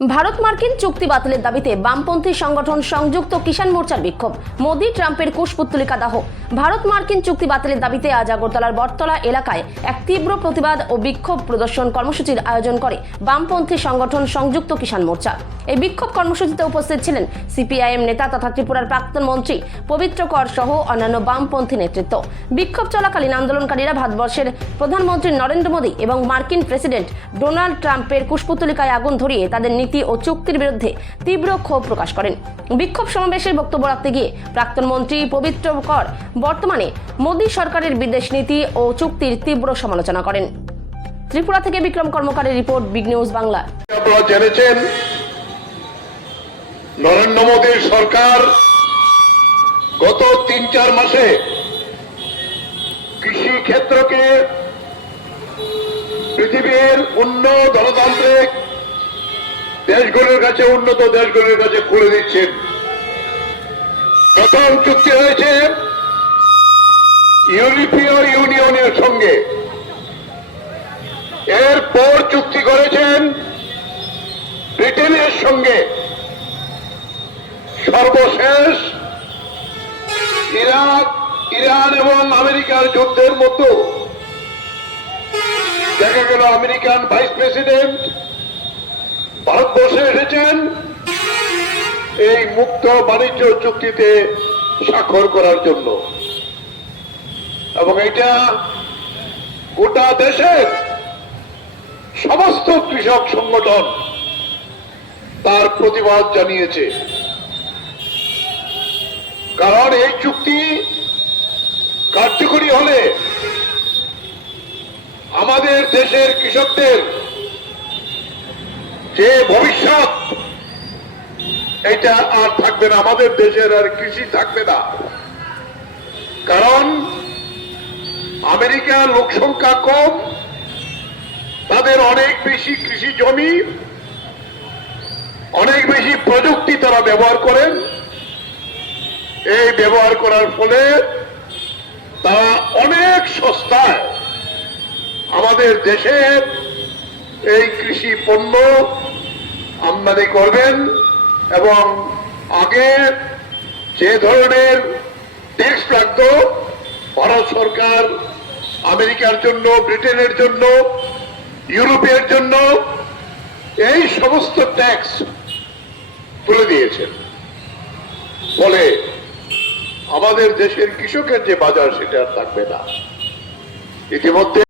ভারত মার্কিন চুক্তি বাতিলের দাবিতে বামপন্থী সংগঠন সংযুক্ত কিষাণ মোর্চার বিক্ষোভ। মোদি ট্রাম্পের কুশপুত্তলিকা দাহ। ভারত মার্কিন চুক্তি বাতিলের দাবিতে আজ আগরতলার বটতলা এলাকায় এক তীব্র প্রতিবাদ ও বিক্ষোভ প্রদর্শন কর্মসূচির আয়োজন করে বামপন্থী সংগঠন সংযুক্ত কিষাণ মোর্চা। এই বিক্ষোভ কর্মসূচিতে উপস্থিত ছিলেন সিপিআইএম নেতা তথা ত্রিপুরার প্রাক্তন মন্ত্রী পবিত্র কর সহ অন্যান্য বামপন্থী নেতৃত্ব। বিক্ষোভ চলাকালীন আন্দোলনকারীরা ভারতবর্ষের প্রধানমন্ত্রী নরেন্দ্র মোদী এবং মার্কিন প্রেসিডেন্ট ডোনাল্ড ট্রাম্পের কুশপুত্তলিকায় আগুন ধরিয়ে তাদের নীতি ও চুক্তির বিরুদ্ধে তীব্র ক্ষোভ প্রকাশ করেন। বিক্ষোভ সমাবেশে বক্তব্য রাখতে গিয়ে প্রাক্তন মন্ত্রী পবিত্র কর বর্তমানে মোদী সরকারের বিদেশ নীতি ও চুক্তির তীব্র সমালোচনা করেন। ত্রিপুরা থেকে বিক্রম কর্মকারের রিপোর্ট, বিগ নিউজ বাংলা। আপনারা জেনেছেন, নরেন্দ্র মোদীর সরকার গত ৩-৪ মাসে কৃষি ক্ষেত্রকে পৃথিবীর উন্নত গণতান্ত্রিক দেশগুলোর কাছে, উন্নত দেশগুলোর কাছে খুলে দিচ্ছেন। প্রথম চুক্তি হয়েছে ইউরোপীয় ইউনিয়নের সঙ্গে, এরপর চুক্তি করেছেন ব্রিটেনের সঙ্গে, সর্বশেষ ইরান এবং আমেরিকার যুদ্ধের মতো দেখা গেল আমেরিকান ভাইস প্রেসিডেন্ট ভারতবর্ষে এসেছেন এই মুক্ত বাণিজ্য চুক্তিতে স্বাক্ষর করার জন্য, এবং এটা গোটা দেশের সমস্ত কৃষক সংগঠন তার প্রতিবাদ জানিয়েছে। কারণ এই চুক্তি কার্যকরী হলে আমাদের দেশের কৃষকদের যে ভবিষ্যৎ, এটা আর থাকবে না, আমাদের দেশের আর কৃষি থাকবে না। কারণ আমেরিকার লোক সংখ্যা কম, তাদের অনেক বেশি কৃষি জমি, অনেক বেশি প্রযুক্তি তারা ব্যবহার করেন। এই ব্যবহার করার ফলে তারা অনেক সস্তায় আমাদের দেশের এই কৃষি পণ্য আমদানি করবেন, এবং আগে যে ধরনের ট্যাক্স লাগতো ভারত সরকার আমেরিকার জন্য, ব্রিটেনের জন্য, ইউরোপের জন্য এই সমস্ত ট্যাক্স তুলে দিয়েছেন। ফলে আমাদের দেশের কৃষকের যে বাজার, সেটা আর থাকবে না। ইতিমধ্যে